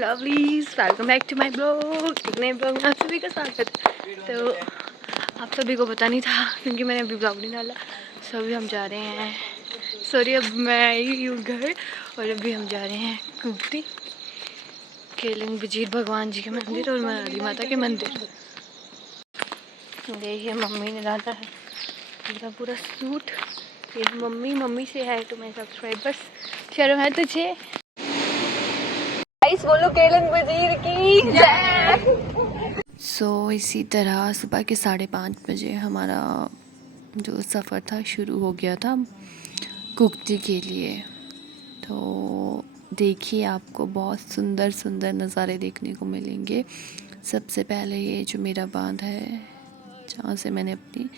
Lovelies, welcome back to my blog. एक नए blog में आप सभी का स्वागत। तो आप सभी को पता नहीं था क्योंकि मैंने अभी ब्लॉग नहीं डाला। सो अभी हम जा रहे हैं, सॉरी अब मैं आई हूँ घर और अभी हम जा रहे हैं कुर्ती केलिंग वजीर भगवान जी के मंदिर और मनाली माता के मंदिर। देखिए मम्मी ने डाला है मेरा पूरा सूट। ये मम्मी से है तो मेरे सब्सक्राइबर्स, शर्म है तुझे? बोलो केलन वजीर की जय। इसी तरह सुबह के 5:30 बजे हमारा जो सफ़र था शुरू हो गया था कुक्ति के लिए। तो देखिए आपको बहुत सुंदर सुंदर नज़ारे देखने को मिलेंगे। सबसे पहले ये जो मेरा बांध है जहाँ से मैंने अपनी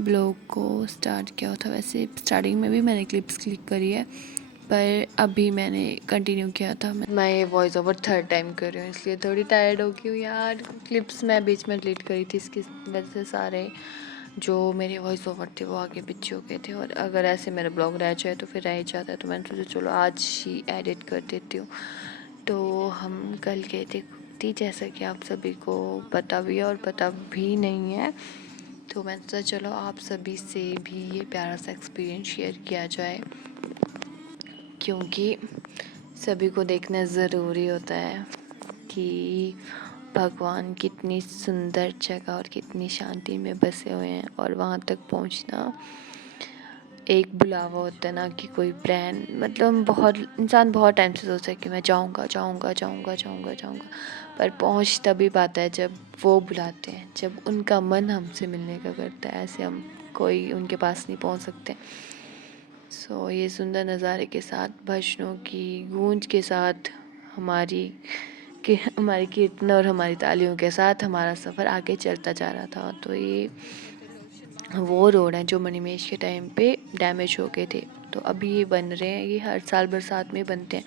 ब्लॉग को स्टार्ट किया था, वैसे स्टार्टिंग में भी मैंने क्लिप्स क्लिक करी है पर अभी मैंने कंटिन्यू किया था। मैं ये वॉइस ओवर थर्ड टाइम कर रही हूँ इसलिए थोड़ी टायर्ड हो गई हूँ यार। क्लिप्स मैं बीच में डिलीट करी थी, इसकी वजह से सारे जो मेरे वॉइस ओवर थे वो आगे पीछे हो गए थे और अगर ऐसे मेरा ब्लॉग रह जाए तो फिर रह ही जाता है। तो मैंने सोचा चलो आज ही एडिट कर देती हूँ। तो हम कल गए थे कुक्ति, जैसा कि आप सभी को पता भी है और पता भी नहीं है। तो मैंने सोचा चलो आप सभी से भी ये प्यारा सा एक्सपीरियंस शेयर किया जाए क्योंकि सभी को देखना ज़रूरी होता है कि भगवान कितनी सुंदर जगह और कितनी शांति में बसे हुए हैं और वहाँ तक पहुँचना एक बुलावा होता है ना कि कोई प्लान, मतलब बहुत इंसान बहुत टाइम से सोचता है कि मैं जाऊँगा जाऊँगा जाऊँगा जाऊँगा जाऊँगा, पर पहुँच तभी पाता है जब वो बुलाते हैं, जब उनका मन हमसे मिलने का करता है। ऐसे हम कोई उनके पास नहीं पहुँच सकते। ये सुंदर नज़ारे के साथ भजनों की गूंज के साथ हमारी कीर्तन और हमारी तालियों के साथ हमारा सफ़र आगे चलता जा रहा था। तो ये वो रोड है जो मणिमहेश के टाइम पे डैमेज हो गए थे, तो अभी ये बन रहे हैं। ये हर साल बरसात में बनते हैं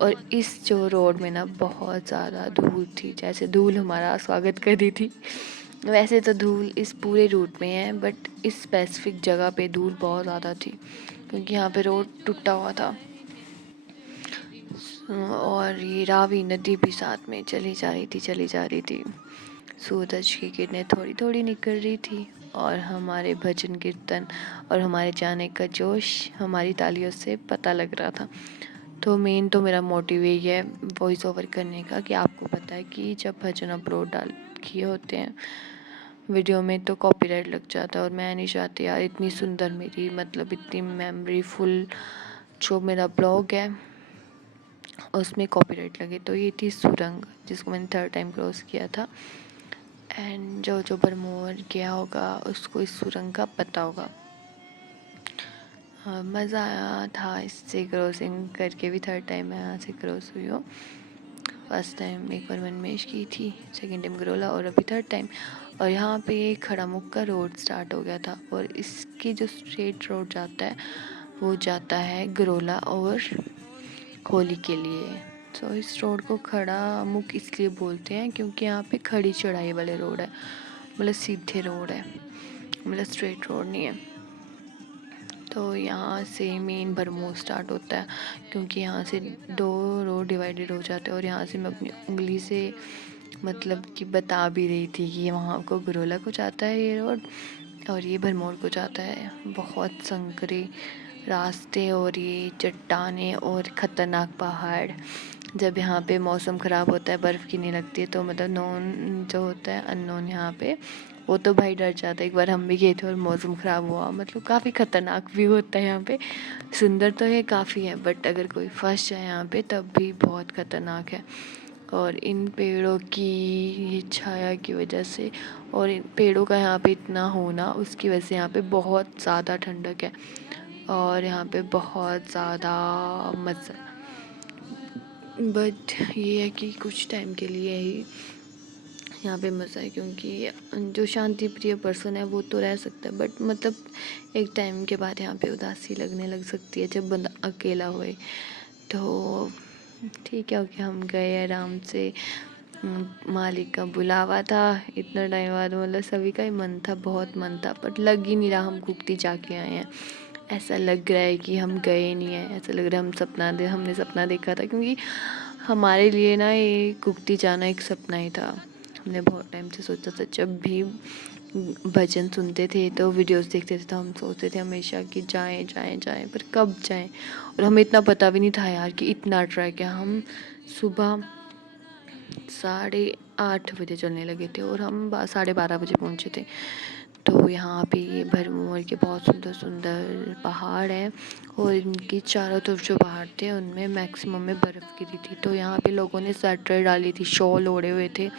और इस जो रोड में ना बहुत ज़्यादा धूल थी, जैसे धूल हमारा स्वागत कर दी थी। वैसे तो धूल इस पूरे रूट में है बट इस स्पेसिफिक जगह पे धूल बहुत ज़्यादा थी क्योंकि यहाँ पे रोड टूटा हुआ था और ये रावी नदी भी साथ में चली जा रही थी। सूरज की किरणें थोड़ी थोड़ी निकल रही थी और हमारे भजन कीर्तन और हमारे जाने का जोश हमारी तालियों से पता लग रहा था। तो मेन तो मेरा मोटिव यही है वॉइस ओवर करने का कि आपको पता है कि जब भजन अपलोड डाल किए होते हैं वीडियो में तो कॉपीराइट लग जाता है और मैं नहीं चाहती यार इतनी सुंदर मेरी मतलब इतनी मेमोरी फुल जो मेरा ब्लॉग है उसमें कॉपीराइट लगे। तो ये थी सुरंग जिसको मैंने थर्ड टाइम क्रॉस किया था एंड जो भरमौर गया होगा उसको इस सुरंग का पता होगा। मज़ा आया था इससे क्रॉसिंग करके भी। थर्ड टाइम मैं यहाँ से क्रॉस हुई हूँ। फर्स्ट टाइम एक बार मनमेश की थी, सेकेंड टाइम गरोला और अभी थर्ड टाइम। और यहाँ पे खड़ामुख का रोड स्टार्ट हो गया था और इसकी जो स्ट्रेट रोड जाता है वो जाता है गरोला और होली के लिए। तो इस रोड को खड़ा मुख इसलिए बोलते हैं क्योंकि यहाँ पे खड़ी चढ़ाई वाले रोड है, मतलब सीधे रोड है, मतलब स्ट्रेट रोड नहीं है। तो यहाँ से मेन भरमौर स्टार्ट होता है क्योंकि यहाँ से 2 रोड डिवाइडेड हो जाते हैं और यहाँ से मैं अपनी उंगली से मतलब कि बता भी रही थी कि वहाँ को गरोला को जाता है ये रोड और ये भरमौर को जाता है। बहुत संकरे रास्ते और ये चट्टानें और ख़तरनाक पहाड़। जब यहाँ पे मौसम ख़राब होता है, बर्फ़ गिरने लगती है तो मतलब नॉन जो होता है अननोन यहाँ पे वो तो भाई डर जाता है। एक बार हम भी गए थे और मौसम ख़राब हुआ, मतलब काफ़ी ख़तरनाक व्यू होता है यहाँ पे। सुंदर तो है काफ़ी है बट अगर कोई फंस जाए यहाँ पे तब भी बहुत ख़तरनाक है। और इन पेड़ों की ये छाया की वजह से और इन पेड़ों का यहाँ पे इतना होना उसकी वजह से यहाँ पे बहुत ज़्यादा ठंडक है और यहाँ पे बहुत ज़्यादा मज़ा। बट ये है कि कुछ टाइम के लिए ही यहाँ पे मज़ा है क्योंकि जो शांति प्रिय पर्सन है वो तो रह सकता है बट मतलब एक टाइम के बाद यहाँ पे उदासी लगने लग सकती है जब बंदा अकेला होए। तो ठीक है ओके, हम गए आराम से। मालिक का बुलावा था इतना टाइम बाद, मतलब सभी का ही मन था, बहुत मन था बट लग ही नहीं रहा हम कुक्ति जाके आए हैं। ऐसा लग रहा है कि हम गए नहीं हैं, ऐसा लग रहा है हमने सपना देखा था क्योंकि हमारे लिए ना ये कुक्ति जाना एक सपना ही था। हमने बहुत टाइम से सोचा था, जब भी भजन सुनते थे तो वीडियोस देखते थे तो हम सोचते थे हमेशा कि जाएं जाएं जाएं, पर कब जाएं। और हमें इतना पता भी नहीं था यार कि इतना ट्रैक है। हम सुबह 8:30 बजे चलने लगे थे और हम 12:30 बजे पहुंचे थे। तो यहाँ पे ये भरमौर के बहुत सुंदर सुंदर पहाड़ हैं और इनकी चारों तरफ जो पहाड़ थे उनमें मैक्सिमम में बर्फ़ गिरी थी। तो यहाँ पे लोगों ने स्वेटर डाली थी, शॉल ओढ़े हुए थे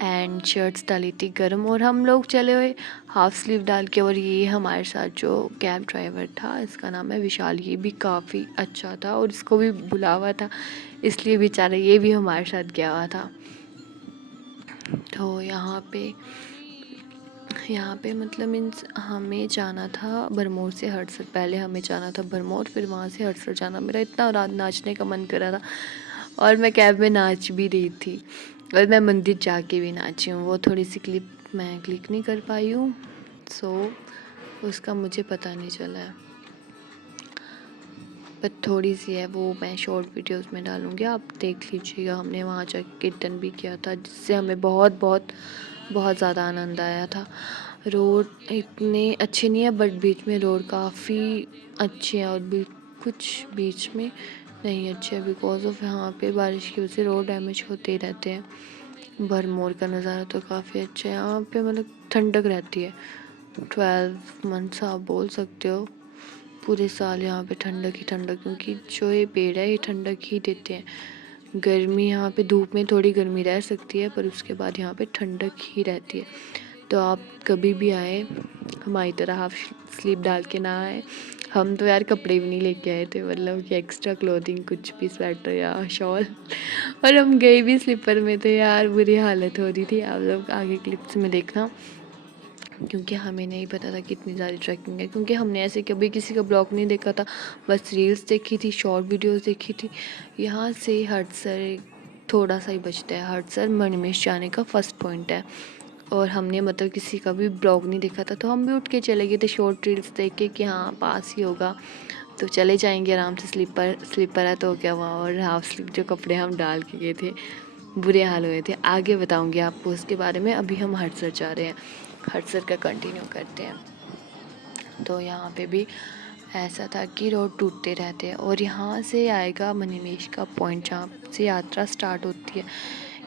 एंड शर्ट्स डाली थी गर्म, और हम लोग चले हुए हाफ स्लीव डाल के। और ये हमारे साथ जो कैब ड्राइवर था, इसका नाम है विशाल, ये भी काफ़ी अच्छा था और इसको भी बुलावा था, इसलिए बेचारा ये भी हमारे साथ गया हुआ था। तो यहाँ पे मतलब मीन्स हमें जाना था भरमौर से हड़सर। पहले हमें जाना था भरमौर, फिर वहाँ से हड़सर जाना। मेरा इतना रात नाचने का मन कर रहा था और मैं कैब में नाच भी रही थी और मैं मंदिर जाके भी नाची हूँ। वो थोड़ी सी क्लिप मैं क्लिक नहीं कर पाई हूँ, सो उसका मुझे पता नहीं चला है, पर थोड़ी सी है वो मैं शॉर्ट वीडियोस में डालूँगी, आप देख लीजिएगा। हमने वहाँ जाके कीर्तन भी किया था, जिससे हमें बहुत बहुत बहुत ज़्यादा आनंद आया था। रोड इतने अच्छे नहीं है, बट बीच में रोड काफ़ी अच्छे हैं और भी कुछ बीच में नहीं अच्छे हैं, बिकॉज ऑफ यहाँ पे बारिश की वजह से रोड डैमेज होते ही रहते हैं। भरमौर का नज़ारा तो काफ़ी अच्छा है यहाँ पे, मतलब ठंडक रहती है। 12 मंथ्स आप बोल सकते हो, पूरे साल यहाँ पे ठंडक ही ठंडक, क्योंकि जो ये पेड़ है ये ठंडक ही देते हैं। गर्मी यहाँ पे धूप में थोड़ी गर्मी रह सकती है, पर उसके बाद यहाँ पे ठंडक ही रहती है। तो आप कभी भी आए, हमारी तरह हाफ स्लीव डाल के ना आए। हम तो यार कपड़े भी नहीं लेके आए थे, मतलब कि एक्स्ट्रा क्लोथिंग कुछ भी, स्वेटर या शॉल और हम गए भी स्लीपर में थे यार, बुरी हालत हो रही थी। आप लोग आगे क्लिप्स में देखना, क्योंकि हमें नहीं पता था कितनी ज़्यादा ट्रैकिंग है, क्योंकि हमने ऐसे कभी किसी का ब्लॉग नहीं देखा था, बस रील्स देखी थी, शॉर्ट वीडियोस देखी थी। यहाँ से हड़सर थोड़ा सा ही बचता है, हड़सर मणिमहेश जाने का फर्स्ट पॉइंट है। और हमने मतलब किसी का भी ब्लॉग नहीं देखा था, तो हम भी उठ के चले गए थे शॉर्ट रील्स देख के कि हाँ पास ही होगा तो चले जाएंगे आराम से। स्लीपर है तो क्या हुआ, और हाफ स्लीव जो कपड़े हम डाल के गए थे बुरे हाल हुए थे। आगे बताऊंगी आपको उसके बारे में। अभी हम हड़सर जा रहे हैं, हड़सर का कंटिन्यू करते हैं। तो यहाँ पे भी ऐसा था कि रोड टूटते रहते हैं और यहाँ से आएगा मणिमहेश का पॉइंट, जहाँ से यात्रा स्टार्ट होती है।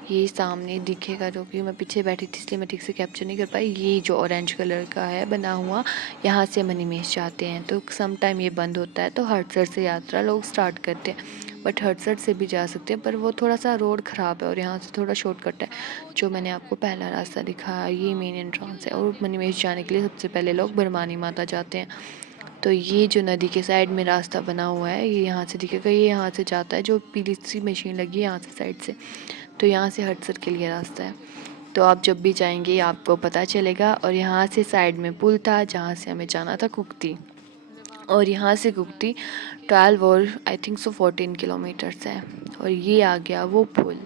ये सामने दिखेगा, जो कि मैं पीछे बैठी थी इसलिए मैं ठीक से कैप्चर नहीं कर पाई। ये जो ऑरेंज कलर का है बना हुआ, यहाँ से मणिमहेश जाते हैं। तो सम टाइम ये बंद होता है, तो हड़सर से यात्रा लोग स्टार्ट करते हैं। बट हड़सर से भी जा सकते हैं, पर वो थोड़ा सा रोड ख़राब है और यहाँ से थोड़ा शॉर्टकट है। जो मैंने आपको पहला रास्ता दिखाया ये मेन एंट्रेंस है, और मणिमहेश जाने के लिए सबसे पहले लोग भरमानी माता जाते हैं। तो ये जो नदी के साइड में रास्ता बना हुआ है, ये यहाँ से दिखेगा, ये यहाँ से जाता है, जो पीली सी मशीन लगी है यहाँ से साइड से। तो यहाँ से हड़सर के लिए रास्ता है। तो आप जब भी जाएंगे आपको पता चलेगा। और यहाँ से साइड में पुल था जहाँ से हमें जाना था कुक्ति, और यहाँ से कुक्ति 12 और आई थिंक सो 14 किलोमीटर्स है। और ये आ गया वो पुल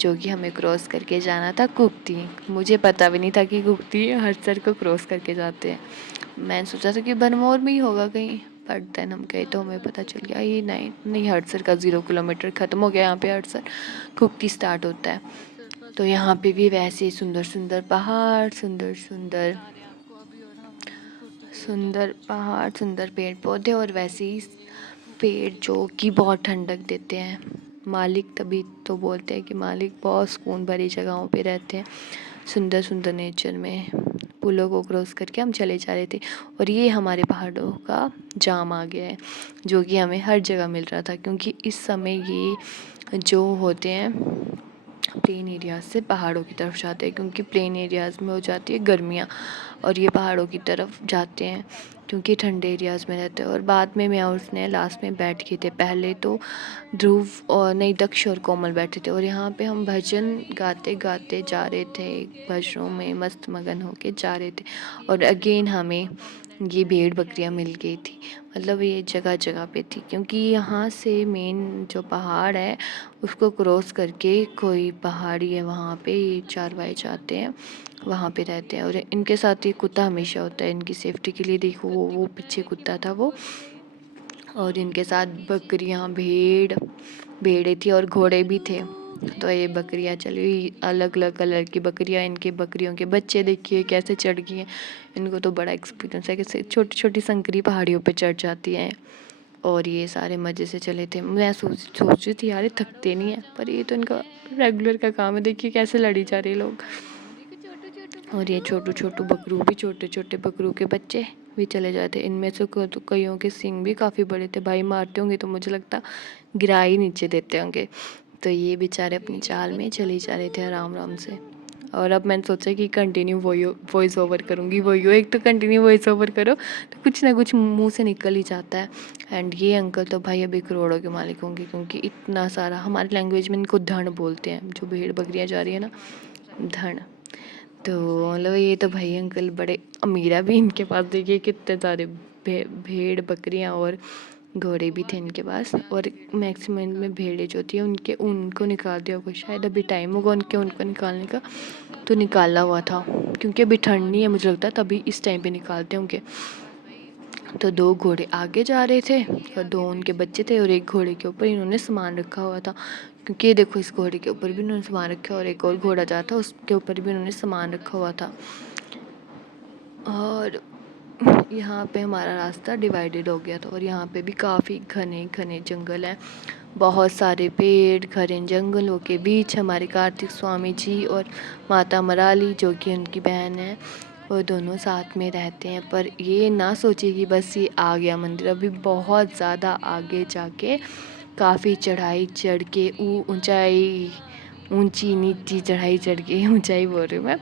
जो कि हमें क्रॉस करके जाना था कुक्ति। मुझे पता भी नहीं था कि कुक्ति हड़सर को क्रॉस करके जाते हैं। मैंने सोचा था कि भरमौर में ही होगा कहीं, बट देन हम गए तो हमें पता चल गया ये नहीं हड़सर का 0 किलोमीटर ख़त्म हो गया, यहाँ पे हड़सर कुक्ति स्टार्ट होता है। तो यहाँ पे भी वैसे सुंदर सुंदर पहाड़, सुंदर पहाड़, सुंदर पेड़ पौधे, और वैसे ही पेड़ जो कि बहुत ठंडक देते हैं। मालिक तभी तो बोलते हैं कि मालिक बहुत सुकून भरी जगहों पे रहते हैं, सुंदर सुंदर नेचर में। पुलों को क्रॉस करके हम चले जा रहे थे और ये हमारे पहाड़ों का जाम आ गया है, जो कि हमें हर जगह मिल रहा था, क्योंकि इस समय ये जो होते हैं प्लेन एरियाज से पहाड़ों की तरफ जाते हैं, क्योंकि प्लेन एरियाज़ में हो जाती है गर्मियाँ और ये पहाड़ों की तरफ जाते हैं क्योंकि ठंडे एरियाज़ में रहते हैं। और बाद में मैं और उसने लास्ट में बैठ गए थे। पहले तो ध्रुव और नहीं दक्ष और कोमल बैठे थे, और यहाँ पे हम भजन गाते गाते जा रहे थे, भजनों में मस्त मगन होके जा रहे थे। और अगेन हमें ये भेड़ बकरियाँ मिल गई थी, मतलब ये जगह जगह पे थी, क्योंकि यहाँ से मेन जो पहाड़ है उसको क्रॉस करके कोई पहाड़ी है, वहाँ पे ये चारवाए जाते हैं, वहाँ पे रहते हैं। और इनके साथ ये कुत्ता हमेशा होता है इनकी सेफ्टी के लिए। देखो वो पीछे कुत्ता था, वो और इनके साथ बकरियां, भेड़ें थी और घोड़े भी थे। तो ये बकरियां चली, अलग अलग कलर की बकरियां, इनके बकरियों के बच्चे देखिए कैसे चढ़ गई हैं। इनको तो बड़ा एक्सपीरियंस है, कैसे छोटी छोटी संकरी पहाड़ियों पे चढ़ जाती हैं। और ये सारे मज़े से चले थे। मैं सोच रही थी यार ये थकते नहीं है, पर ये तो इनका रेगुलर का काम है। देखिए कैसे लड़ी जा रहे लोग। और ये छोटू बकरू भी, छोटे छोटे बकरू के बच्चे भी चले जाते। इनमें से तो कईयों के सींग भी काफ़ी बड़े थे। भाई मारते होंगे तो मुझे लगता गिरा ही नीचे देते होंगे। तो ये बेचारे अपनी चाल में चले जा रहे थे आराम आराम से। और अब मैंने सोचा कि कंटिन्यू वॉइस ओवर करूँगी। वही एक तो कंटिन्यू वॉइस ओवर करो तो कुछ ना कुछ मुंह से निकल ही जाता है। एंड ये अंकल तो भाई अभी करोड़ों के मालिक होंगे, क्योंकि इतना सारा, हमारी लैंग्वेज में इनको धन बोलते हैं, जो भेड़ बकरियाँ जा रही है ना, धन। तो मतलब ये तो भाई अंकल बड़े अमीर है। भी इनके पास देखिए कितने सारे भेड़ बकरियाँ और घोड़े भी थे इनके पास। और मैक्सिमम में भेड़ें जो थी उनके उनको निकाल दिया होगा, शायद अभी टाइम होगा उनको निकालने का, तो निकाला हुआ था। क्योंकि अभी ठंड नहीं है मुझे लगता है, तभी इस टाइम पे निकालते होंगे। तो 2 घोड़े आगे जा रहे थे और 2 उनके बच्चे थे, और एक घोड़े के ऊपर इन्होंने सामान रखा हुआ था। क्योंकि ये देखो इस घोड़े के ऊपर भी इन्होंने सामान रखा, और एक और घोड़ा जा था उसके ऊपर भी इन्होंने सामान रखा हुआ था। और यहाँ पे हमारा रास्ता डिवाइडेड हो गया था, और यहाँ पे भी काफ़ी घने घने जंगल हैं, बहुत सारे पेड़। घने जंगलों के बीच हमारे कार्तिक स्वामी जी और माता मराली, जो कि उनकी बहन है, वो दोनों साथ में रहते हैं। पर ये ना सोचिए कि बस ये आ गया मंदिर, अभी बहुत ज़्यादा आगे जाके काफ़ी चढ़ाई चढ़ के ऊंची नीची चढ़ाई चढ़ के, ऊंचाई बोल रही हूँ मैं,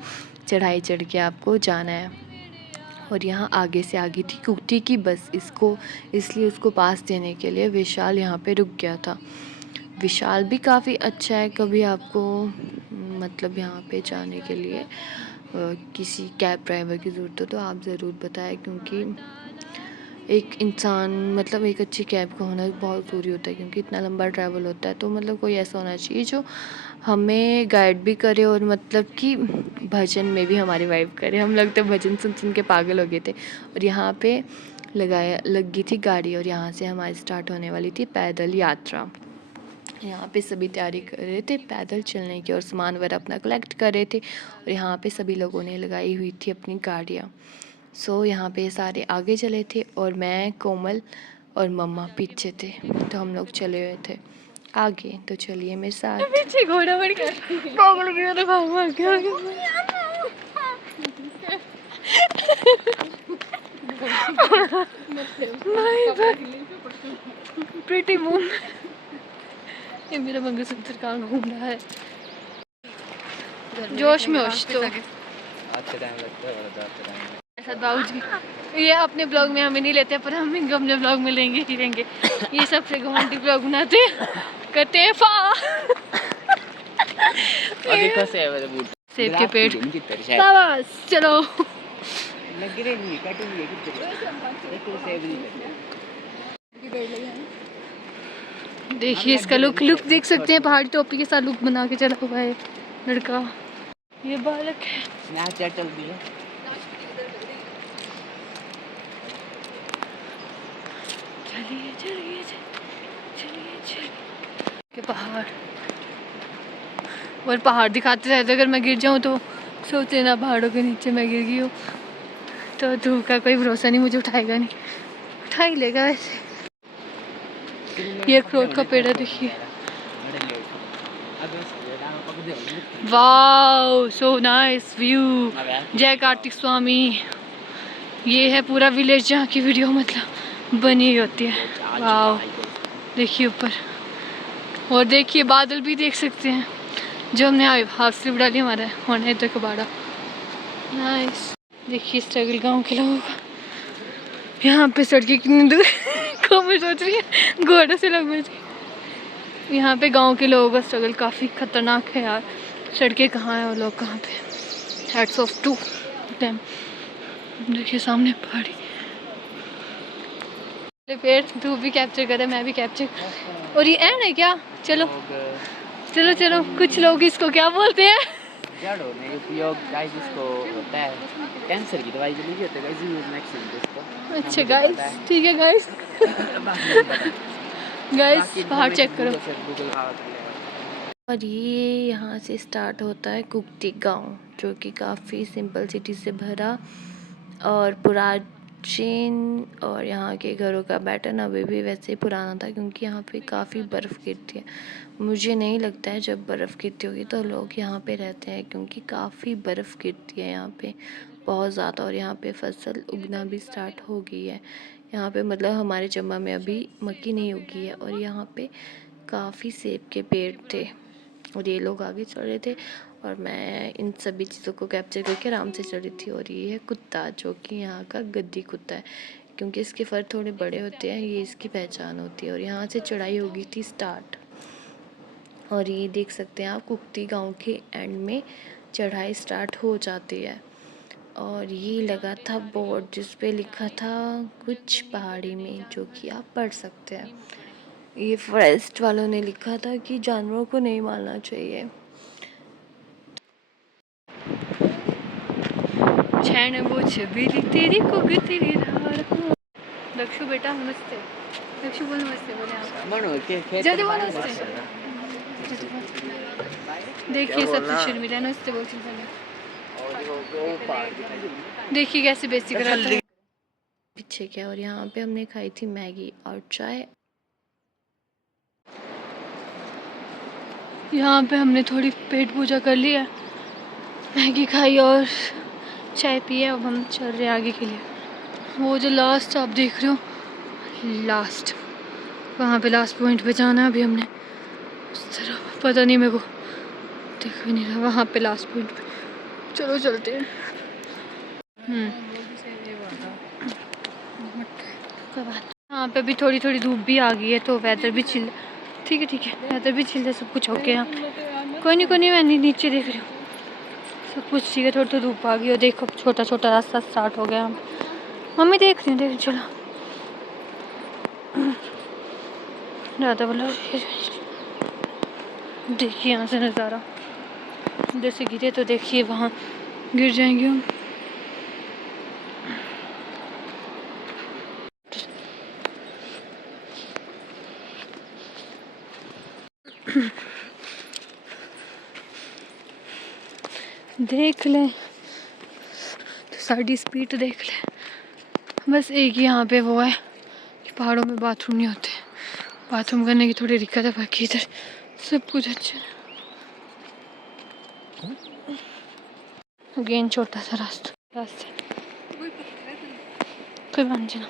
चढ़ाई चढ़ के आपको जाना है। और यहाँ आगे से आगे थी कुर्ती की बस, इसलिए उसको पास देने के लिए विशाल यहाँ पे रुक गया था। विशाल भी काफ़ी अच्छा है। कभी आपको मतलब यहाँ पे जाने के लिए किसी कैब ड्राइवर की ज़रूरत हो तो आप ज़रूर बताएं, क्योंकि एक इंसान मतलब एक अच्छी कैब का होना बहुत ज़रूरी होता है, क्योंकि इतना लंबा ट्रैवल होता है। तो मतलब कोई ऐसा होना चाहिए जो हमें गाइड भी करे, और मतलब कि भजन में भी हमारी वाइफ करे। हम लोग तो भजन सुन सुन के पागल हो गए थे। और यहाँ पे लगी थी गाड़ी, और यहाँ से हमारी स्टार्ट होने वाली थी पैदल यात्रा। यहाँ पे सभी तैयारी कर रहे थे पैदल चलने की, और सामान वगैरह अपना कलेक्ट कर रहे थे। और यहाँ पे सभी लोगों ने लगाई हुई थी अपनी गाड़ियाँ। सो यहाँ पे सारे आगे चले थे, और मैं, कोमल और मम्मा पीछे थे। तो हम लोग चले हुए थे आगे। तो चलिए मेरे साथ। पीछे घोड़ा बढ़ गया, पागल गया तो भाग गया। प्रीटी मून, ये मेरा मंगलसूत्र कहाँ घूम रहा है। जोश में होश तो अच्छा टाइम लगता है ऐसा। बाबूजी ये अपने ब्लॉग में हमें नहीं लेते, पर हम इनको अपने ब्लॉग में लेंगे ही लेंगे। ये सबसे रोमांटिक ब्लॉग बनाते करते हैं। सेब के पेड़, चलो देखिए इसका लुक देख सकते हैं। पहाड़ी टोपी के साथ लुक बना के चला हुआ है लड़का। ये बालक है। चलिए चलिए चलिए चलिए पहाड़, और पहाड़ दिखाते रहते। अगर मैं गिर जाऊँ तो सोचते ना पहाड़ों के नीचे मैं गिर गई हूँ, तो धूप का कोई भरोसा नहीं, मुझे उठाएगा नहीं, उठा ही लेगा वैसे। ये अखरोट का पेड़ है देखिए। Wow so nice view. जय कार्तिक स्वामी। ये है पूरा विलेज जहाँ की वीडियो मतलब बनी हुई होती है। वाओ देखिए ऊपर, और देखिए बादल भी देख सकते हैं। जो हमने हाफ स्लीव डाली हमारा होना है तो कबाड़ा। नाइस। देखिए स्ट्रगल गांव के लोगों का। यहाँ पे सड़कें कितनी दूर को मैं सोच रही है घोड़ों से लग गई। यहाँ पे गांव के लोगों का स्ट्रगल काफ़ी खतरनाक है यार। सड़कें कहाँ हैं, वो लोग कहाँ पे। Hats off to them. देखिए सामने पहाड़ी पेड़, तू भी कैप्चर करे मैं भी कैप्चर। और ये एंड है क्या? चलो चलो चलो। कुछ लोग इसको क्या बोलते हैं, जड़ों में उपयोग गाइस इसको होता है, कैंसर की दवाई के लिए होता है गाइस, यूज मैक्सिमम इसको। अच्छा गाइस, ठीक है गाइस। गाइस बाहर चेक करो। और ये यहाँ से स्टार्ट होता है कुक्ति गांव, जो कि काफ़ी सिंपल सिटी से भरा और प्राचीन, और यहाँ के घरों का पैटर्न अभी भी वैसे ही पुराना था, क्योंकि यहाँ पे काफ़ी बर्फ़ गिरती है। मुझे नहीं लगता है जब बर्फ़ गिरती होगी तो लोग यहाँ पे रहते हैं, क्योंकि काफ़ी बर्फ़ गिरती है यहाँ पे बहुत ज़्यादा। और यहाँ पे फसल उगना भी स्टार्ट हो गई है। यहाँ पे मतलब हमारे जम्मू में अभी मक्की नहीं उगी है। और यहाँ पे काफ़ी सेब के पेड़ थे और ये लोग आगे चल रहे थे और मैं इन सभी चीज़ों को कैप्चर करके आराम से चढ़ी थी। और ये है कुत्ता, जो कि यहाँ का गद्दी कुत्ता है, क्योंकि इसके फर थोड़े बड़े होते हैं, ये इसकी पहचान होती है। और यहाँ से चढ़ाई हो गई थी स्टार्ट। और ये देख सकते हैं आप, कुक्ति गांव के एंड में चढ़ाई स्टार्ट हो जाती है। और ये लगा था बोर्ड जिस पे लिखा था कुछ पहाड़ी में, जो कि आप पढ़ सकते हैं। ये फॉरेस्ट वालों ने लिखा था कि जानवरों को नहीं मारना चाहिए। छैन वो छबीली तेरी को भी तेरी दक्षु बेटा नमस्ते। दक्षु बोल नमस्ते, बोले आप मनो के खेत जल्दी बोल नमस्ते। देखिए सबसे शर्मिला नमस्ते बोल चल। देखिए कैसे बेइज्जती कराता है पीछे क्या। और यहाँ पे हमने खाई थी मैगी और चाय। यहाँ पे हमने थोड़ी पेट पूजा कर ली है, मैगी खाई और चाय पिए। अब हम चल रहे हैं आगे के लिए। वो जो लास्ट आप देख रहे हो, लास्ट वहाँ पे लास्ट पॉइंट पे जाना है अभी हमने। उस तरफ पता नहीं, मेरे को देख भी नहीं रहा। वहाँ पे लास्ट पॉइंट पे चलो चलते हैं। कोई बात। यहाँ पे भी थोड़ी थोड़ी धूप भी आ गई है, तो वेदर भी चिल। ठीक है ठीक है, वेदर भी चिल है, सब कुछ ओके है। कोई नहीं मैं नीचे देख रही हूँ, सब कुछ ठीक है। थोड़ी तो धूप आ गई और देखो छोटा छोटा रास्ता स्टार्ट हो गया। मम्मी देख रही हूँ, चलो ज़्यादा बोला। देखिए यहाँ से नज़ारा, इधर से गिरे तो देखिए वहाँ गिर जाएंगे हम। देख ले तो साड़ी स्पीड देख ले। बस एक ही यहाँ पे वो है कि पहाड़ों में बाथरूम नहीं होते, बाथरूम करने की थोड़ी दिक्कत है, बाकी इधर सब कुछ अच्छा है। अगेन छोटा सा रास्ता कोई बात नहीं।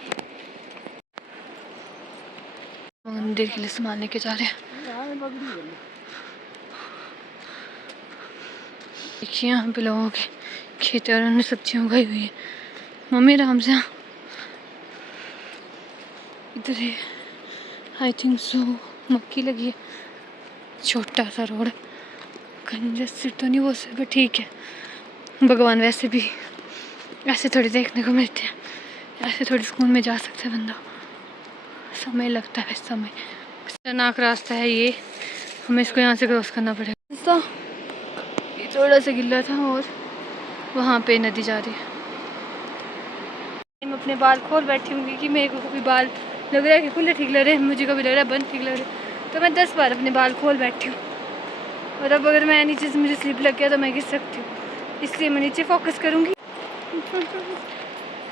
मंदिर के लिए सामान लेके जा रहे हैं। देखिए यहाँ पे लोगों के खेत और उन्होंने सब्जियाँ उगाई हुई है। मम्मी आराम से, इधर है आई थिंक सो मक्की लगी है। छोटा सा रोड, कंजस्टेड तो नहीं वो से, पर ठीक है। भगवान वैसे भी ऐसे थोड़ी देखने को मिलते हैं, ऐसे थोड़ी सुकून में जा सकता है बंदा। समय लगता है, समय खतरनाक रास्ता है ये, हमें इसको यहाँ से क्रॉस करना पड़ेगा। ये थोड़ा सा गिल्ला था और वहाँ पे नदी जा रही है। मैं अपने बाल खोल बैठी हूँ क्योंकि मेरे को कभी बाल लग रहा है कि खुले ठीक लग रहे हैं, मुझे कभी लग रहा है बंद ठीक लग रहे हैं, तो मैं 10 बार अपने बाल खोल बैठी हूँ। और अब अगर मैं नीचे से मुझे स्लिप लग गया तो मैं गिर सकती हूँ, इसलिए मैं नीचे फोकस करूँगी।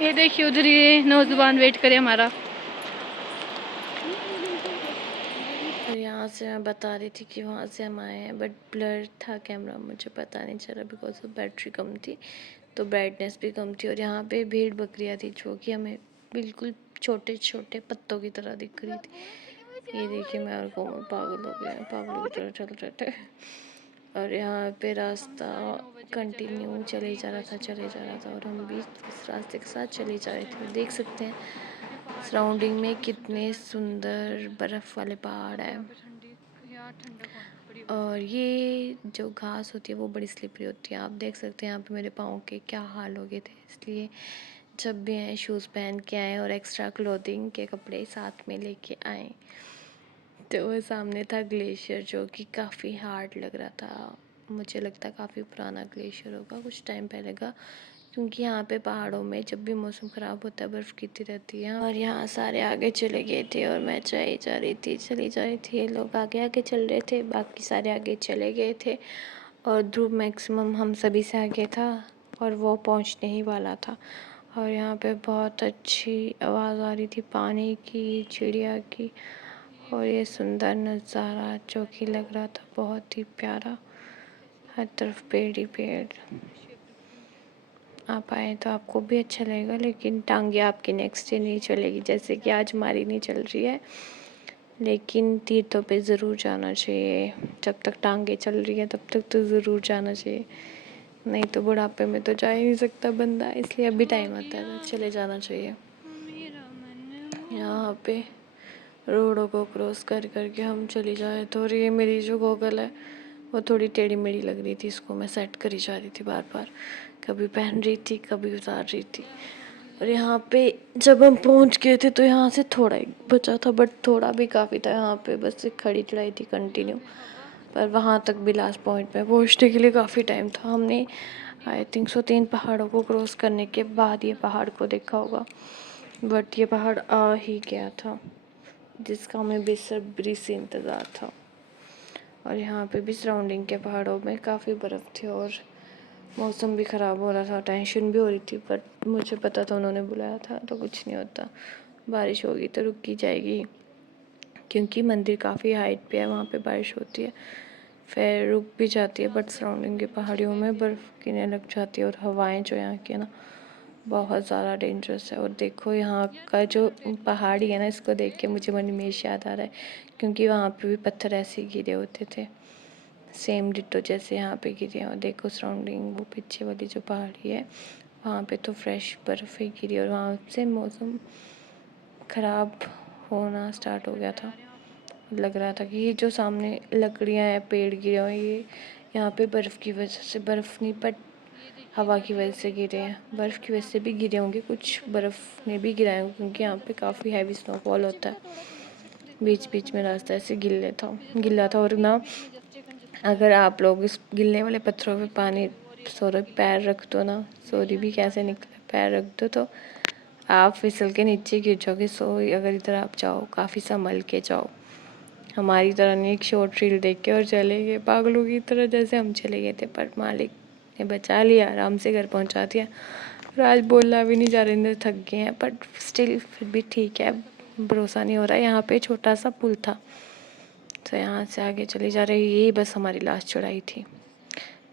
ये देखिए उधर ये नौजवान वेट करे हमारा। और यहाँ से मैं बता रही थी कि वहाँ से हम आए हैं, बट ब्लर था कैमरा, मुझे पता नहीं चला बिकॉज ऑफ बैटरी कम थी, तो ब्राइटनेस भी कम थी। और यहाँ पे भेड़ बकरियाँ थी जो कि हमें बिल्कुल छोटे छोटे पत्तों की तरह दिख रही थी। ये देखिए मैं और कोमल पागल हो गए, पागलों की तरह चल रहे थे। और यहाँ पे रास्ता कंटिन्यू चले जा रहा था और हम भी इस रास्ते के साथ चले जा रहे थे। देख सकते हैं सराउंडिंग में कितने सुंदर बर्फ़ वाले पहाड़ हैं। और ये जो घास होती है वो बड़ी स्लिपरी होती है, आप देख सकते हैं यहाँ पे मेरे पाँव के क्या हाल हो गए थे। इसलिए जब भी आए शूज़ पहन के आए और एक्स्ट्रा क्लोथिंग के कपड़े साथ में लेके आए। तो वो सामने था ग्लेशियर जो कि काफ़ी हार्ड लग रहा था, मुझे लगता है काफ़ी पुराना ग्लेशियर होगा, कुछ टाइम पहले का, क्योंकि यहाँ पे पहाड़ों में जब भी मौसम ख़राब होता है बर्फ़ गिरती रहती है। और यहाँ सारे आगे चले गए थे और मैं चली जा रही थी। ये लोग आगे आगे चल रहे थे, बाकी सारे आगे चले गए थे और ध्रुव मैक्सिमम हम सभी से आगे था और वो पहुँचने ही वाला था। और यहाँ पे बहुत अच्छी आवाज़ आ रही थी पानी की, चिड़िया की, और ये सुंदर नज़ारा जो कि लग रहा था बहुत ही प्यारा। हर तरफ पेड़ ही पेड़। आप आए तो आपको भी अच्छा लगेगा, लेकिन टांगे आपकी नेक्स्ट डे नहीं चलेगी, जैसे कि आज हमारी नहीं चल रही है। लेकिन तीर्थों पे ज़रूर जाना चाहिए, जब तक टांगे चल रही है तब तक तो ज़रूर जाना चाहिए, नहीं तो बुढ़ापे में तो जा ही नहीं सकता बंदा, इसलिए अभी टाइम आता है तो चले जाना चाहिए। यहाँ पे रोडों को क्रॉस कर करके हम चली जाए तो, और ये मेरी जो गॉगल है वो थोड़ी टेढ़ी मेढ़ी लग रही थी, इसको मैं सेट करी जा रही थी बार बार, कभी पहन रही थी कभी उतार रही थी। और यहाँ पे जब हम पहुँच गए थे तो यहाँ से थोड़ा ही बचा था, बट थोड़ा भी काफ़ी था, यहाँ पे बस एक खड़ी चढ़ाई थी कंटिन्यू, पर वहाँ तक भी लास्ट पॉइंट पे पहुँचने के लिए काफ़ी टाइम था। हमने आई थिंक 3 पहाड़ों को क्रॉस करने के बाद ये पहाड़ को देखा होगा, बट ये पहाड़ आ ही गया था, जिसका हमें बेसब्री से इंतज़ार था। और यहाँ पे भी सराउंडिंग के पहाड़ों में काफ़ी बर्फ़ थी और मौसम भी ख़राब हो रहा था, टेंशन भी हो रही थी, बट मुझे पता था उन्होंने बुलाया था तो कुछ नहीं होता, बारिश होगी तो रुक ही जाएगी, क्योंकि मंदिर काफ़ी हाइट पे है, वहाँ पे बारिश होती है फिर रुक भी जाती है, बट सराउंडिंग के पहाड़ियों में बर्फ़ गिरने लग जाती है। और हवाएं जो यहाँ की है ना बहुत ज़्यादा डेंजरस है। और देखो यहाँ का जो पहाड़ी है ना, इसको देख के मुझे मणिमहेश याद आ रहा है, क्योंकि वहाँ पे भी पत्थर ऐसे गिरे होते थे, सेम डिट्टो जैसे यहाँ पे गिरे हैं। और देखो सराउंडिंग वो पीछे वाली जो पहाड़ी है वहाँ पे तो फ्रेश बर्फ़ ही गिरी, और वहाँ से मौसम ख़राब होना स्टार्ट हो गया था। लग रहा था कि ये जो सामने लकड़ियाँ हैं, पेड़ गिरे हुए, ये यहाँ पे बर्फ़ की वजह से, बर्फ़ नहीं बट हवा की वजह से गिरे हैं। बर्फ़ की वजह से भी गिरे होंगे, कुछ बर्फ़ ने भी गिराए होंगे, क्योंकि यहाँ पे काफ़ी हैवी स्नोफॉल होता है। बीच बीच में रास्ता ऐसे गिल्ला था और ना, अगर आप लोग इस गिलने वाले पत्थरों पे पानी पैर रख दो ना, सॉरी भी कैसे निकले, पैर रख दो तो आप फिसल के नीचे गिर जाओगे। अगर इधर आप जाओ काफ़ी संभल के जाओ, हमारी तरह नहीं एक शॉर्ट रील देख के और चले गए पागलों की तरह जैसे हम चले गए थे, पर मालिक ने बचा लिया, आराम से घर पहुंचा दिया। और आज बोलना भी नहीं जा रहे, अंदर थक गए हैं, बट स्टिल फिर भी ठीक है, भरोसा नहीं हो रहा है। यहाँ पे छोटा सा पुल था तो यहाँ से आगे चले जा रहे, यही बस हमारी लास्ट चढ़ाई थी।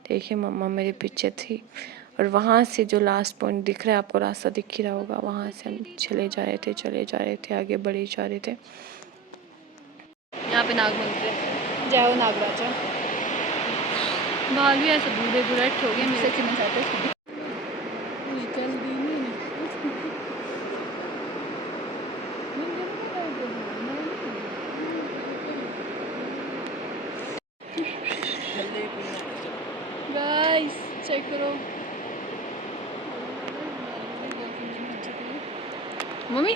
देखिए मम्मा मेरे पीछे थी, और वहाँ से जो लास्ट पॉइंट दिख रहा है आपको, रास्ता दिख ही रहा होगा, वहाँ से हम चले जा रहे थे, आगे बढ़े जा रहे थे। यहाँ पे नाग मंदिर है, जय हो नागराजा। बाल भी ऐसे बूढ़े बुलेट हो गए मेरे से, चाहते गाइस चेक करो मम्मी,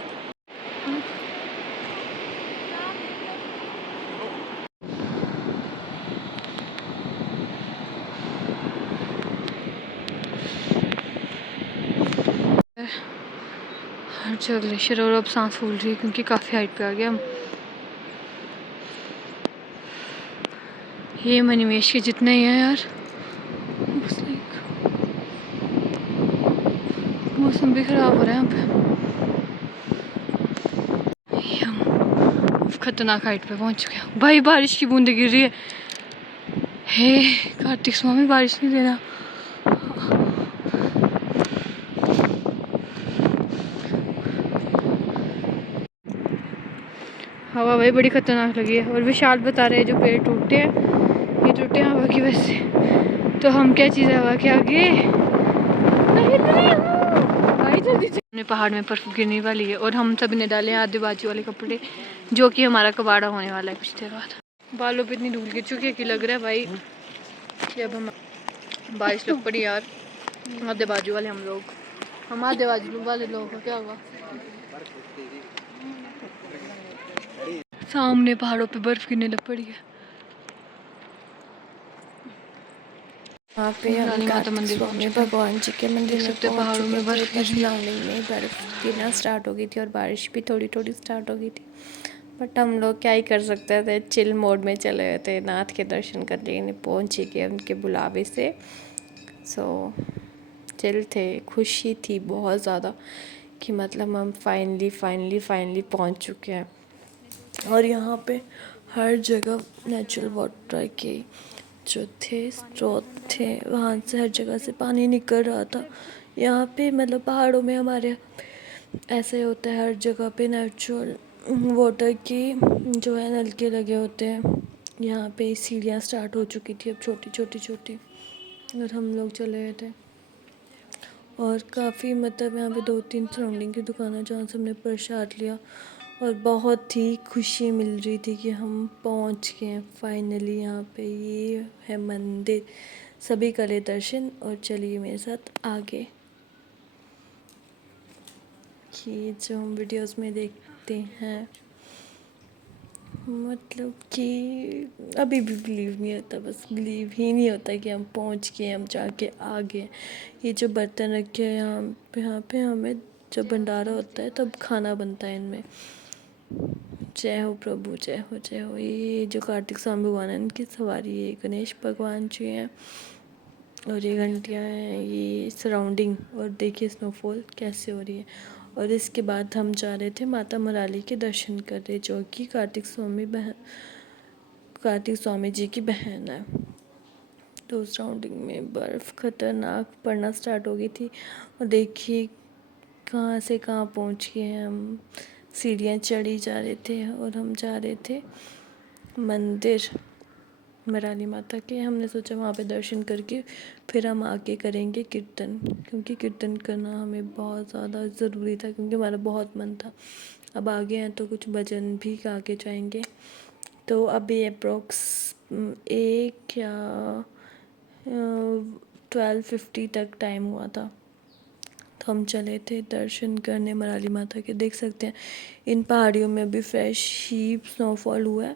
हर जगह ग्लेशियर, और अब सांस फूल रही है क्योंकि काफ़ी हाइट पे आ गया हम। ये मणिमहेश के जितने ही हैं यार, मौसम भी ख़राब हो रहा है यहाँ पे। हम खतरनाक हाइट पे पहुँच चुके हैं भाई, बारिश की बूंदें गिर रही है। हे कार्तिक स्वामी बारिश नहीं देना। हवा भाई बड़ी खतरनाक लगी है, और विशाल बता रहे हैं जो पेड़ टूटे हैं ये टूटे हवा की वजह से, तो हम क्या चीज़ है हवा के आगे। हमने पहाड़ में बर्फ गिरने वाली है, और हम सभी ने डाले आधे बाजू वाले कपड़े, जो कि हमारा कबाड़ा होने वाला है कुछ देर बाद। बालों पे इतनी धूल गिर चुकी है कि लग रहा है भाई कि अब हम बारिश लग पड़ी यार। आधे बाजू वाले हम लोग, हम आधे बाजू वाले लोगों का क्या हुआ। सामने पहाड़ों पे बर्फ गिरने लग पड़ी है। यहाँ पे हम रानी माता कार्तिक मंदिर स्वामी पहुंच चुके हैं। भगवान जी के मंदिर देख में सकते हो पहुंच पहाड़ों चुके में थे। बर्फ बस गिर रही है। सराउंडिंग में बर्फ़ गिरना स्टार्ट हो गई थी और बारिश भी थोड़ी थोड़ी स्टार्ट हो गई थी, बट हम लोग क्या ही कर सकते थे, चिल मोड में चले गए थे नाथ के दर्शन करने पहुँच ही गए उनके बुलावे से। सो चिल थे, खुशी थी बहुत ज़्यादा कि मतलब हम फाइनली पहुँच चुके हैं। और यहाँ पे हर जगह नेचुरल वाटर के जो थे स्रोत थे, वहाँ से हर जगह से पानी निकल रहा था। यहाँ पे मतलब पहाड़ों में हमारे ऐसे होता है, हर जगह पे नेचुरल वाटर की जो है नलके लगे होते हैं। यहाँ पे सीढ़ियाँ स्टार्ट हो चुकी थी अब छोटी और हम लोग चले गए थे। और काफ़ी मतलब यहाँ पे 2-3 सराउंडिंग की दुकानें जहाँ से हमने प्रसाद लिया और बहुत ही खुशी मिल रही थी कि हम पहुँच गए हैं फाइनली। यहाँ पे ये है मंदिर, सभी कर ले दर्शन और चलिए मेरे साथ आगे। ये जो हम वीडियोस में देखते हैं, मतलब कि अभी भी बिलीव नहीं होता, बस बिलीव ही नहीं होता कि हम पहुंच गए, हम जाके आ गए। ये जो बर्तन रखे हैं यहाँ पे हमें जब भंडारा होता है तब खाना बनता है इनमें। जय हो प्रभु, जय हो। ये जो कार्तिक स्वामी भगवान है इनकी सवारी है, गणेश भगवान जी हैं और ये घंटियाँ हैं, ये सराउंडिंग। और देखिए स्नोफॉल कैसे हो रही है। और इसके बाद हम जा रहे थे माता मराली के दर्शन कर रहे, जो कि कार्तिक स्वामी जी की बहन है। तो सराउंडिंग में बर्फ़ खतरनाक पड़ना स्टार्ट हो गई थी और देखिए कहाँ से कहाँ पहुँच गए हैं हम। सीढ़ियाँ चढ़ी जा रहे थे और हम जा रहे थे मंदिर मराली माता के। हमने सोचा वहाँ पे दर्शन करके फिर हम आके करेंगे कीर्तन, क्योंकि कीर्तन करना हमें बहुत ज़्यादा ज़रूरी था, क्योंकि हमारा बहुत मन था। अब आगे हैं तो कुछ भजन भी गा के जाएंगे। तो अभी अप्रोक्स 1 या 12:50 तक टाइम हुआ था, तो हम चले थे दर्शन करने मराली माता के। देख सकते हैं इन पहाड़ियों में अभी फ्रेश ही स्नोफॉल हुआ है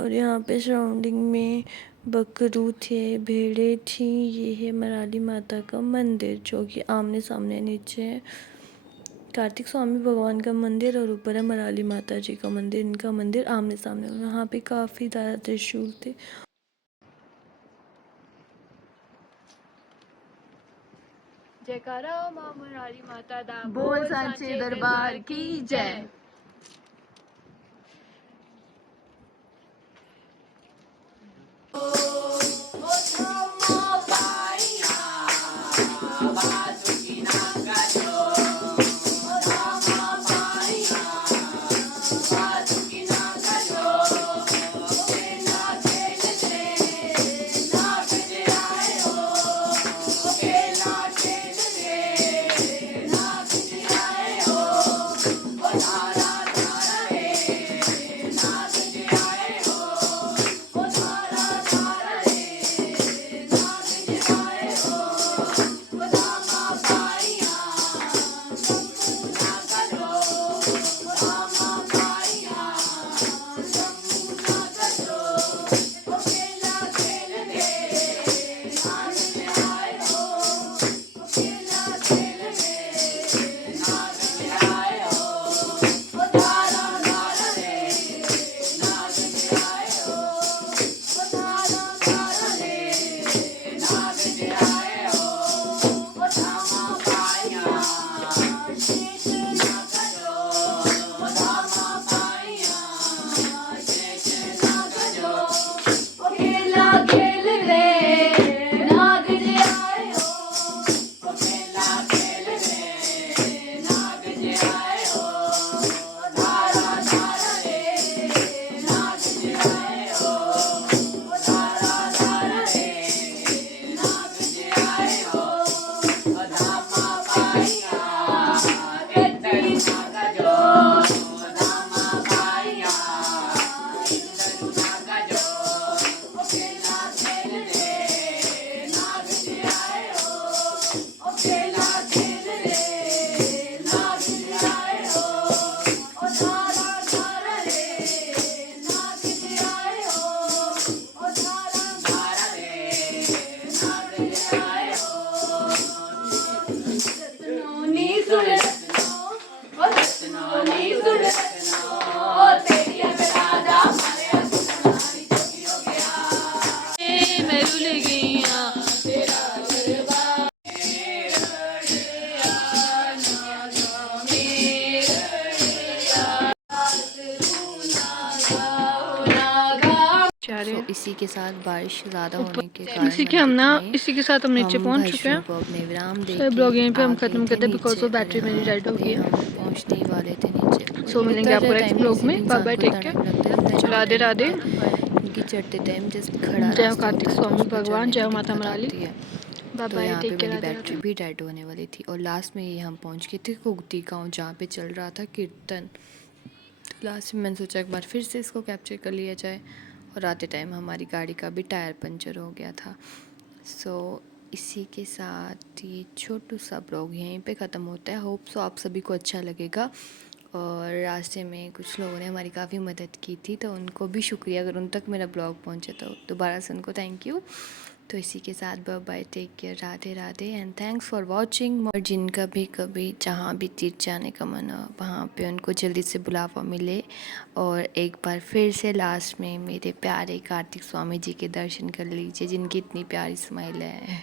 और यहाँ पे सराउंडिंग में बकरू थे, भेड़ें थी। ये है मराली माता का मंदिर, जो कि आमने सामने नीचे है कार्तिक स्वामी भगवान का मंदिर और ऊपर है मराली माता जी का मंदिर। इनका मंदिर आमने सामने। यहाँ पे काफ़ी ज़्यादा त्रिशूल थे। जयकारा मां मराली माता दा बोल सांचे दरबार की जय। Bye. इसी के साथ बारिश ज़्यादा ऊपर होने के कारण इसी के हम ना मंदिर में इसी के साथ हम नीचे हम पहुंच चुके भैंसुओं हैं। को अपने विराम दे सो के ब्लॉग यहीं पे आ हम गए ख़त्म थे करते हैं बिकॉज नीचे, वो और बैटरी मेरी यहाँ रेड हो पे गई है। हम पहुँचने ही वाले थे नीचे। सो मिलेंगे उतर आपको रहे नेक्स्ट टाइम ब्लॉग किसी भी में। बाय इंसान बाय, को टेक इतना टाइम लगता है, जितना केयर। चढ़ते राधे टाइम राधे। लगता है, क्योंकि चढ़ते टाइम जस्ट खड़ा जय हो रास्ता कार्तिक होता है तो स्वामी उसमें भगवान, चढ़ने जय में हो माता दिक्कत मुराली। आती है। बाय तो बाय, यहाँ पे टेक केयर। मेरी राधे बैटरी राधे। भी डेड होने वाली थी, और लास्ट में ये हम पहुँच गए थे कुगती गाँव, जहाँ पे चल रहा था कीर्तन। लास्ट में मैंने सोचा एक बार फिर से इसको कैप्चर कर लिया जाए, और आते टाइम हमारी गाड़ी का भी टायर पंचर हो गया था। सो इसी के साथ ये छोटू सा ब्लॉग यहीं पे ख़त्म होता है। होप सो आप सभी को अच्छा लगेगा। और रास्ते में कुछ लोगों ने हमारी काफ़ी मदद की थी, तो उनको भी शुक्रिया अगर उन तक मेरा ब्लॉग पहुंचे तो दोबारा से उनको थैंक यू। तो इसी के साथ bye bye, take care, Radhe Radhe and thanks for watching. और जिनका भी कभी जहाँ भी तीर्थ जाने का मन हो, वहाँ पे उनको जल्दी से बुलावा मिले। और एक बार फिर से लास्ट में मेरे प्यारे कार्तिक स्वामी जी के दर्शन कर लीजिए, जिनकी इतनी प्यारी स्माइल है।